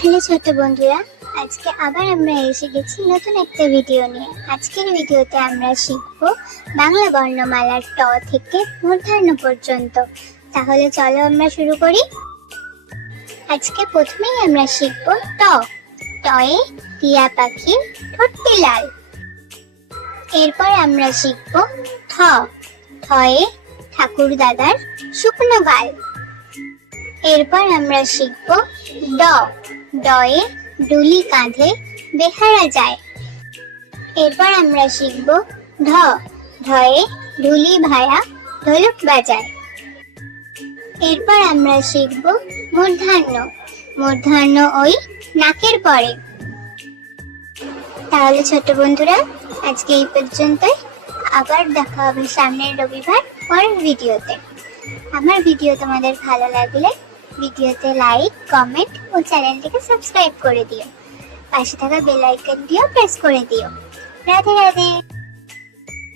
Hello ছোট বন্ধুরা, আজকে আবার আমরা এসে গেছি নতুন একটা ভিডিও নিয়ে। আজকের ভিডিওতে আমরা শিখব বাংলা বর্ণমালার ট থেকে মূর্ধন্য পর্যন্ত। তাহলে চলো আমরা শুরু করি। আজকে প্রথমেই আমরা শিখব ট। টয়ে টিয়া পাখির ঠোঁটটি লাল। এরপর আমরা শিখব থ। থয়ে ঠাকুর দাদার শুকনো গাল। এরপর আমরা শিখব ড। ডয়ে ডুলি কাঁধে বেহারা যায়। এরপর আমরা শিখব ঢ। ঢয়ে ঢুলি ভায়া ঢোলক বাজায়। এরপর আমরা শিখব মূর্ধন্য। মূর্ধন্য ওই নাকের পরে। তাহলে ছোট বন্ধুরা, আজকে এই পর্যন্তই। আবার দেখা হবে সামনের রবিবার পরের ভিডিওতে। আমার ভিডিও তোমাদের ভালো লাগলে ভিডিওতে লাইক, কমেন্ট ও চ্যানেলটিকে সাবস্ক্রাইব করে দিও। পাশে থাকা বেল আইকনটিও প্রেস করে দিও। রাধে রাধে।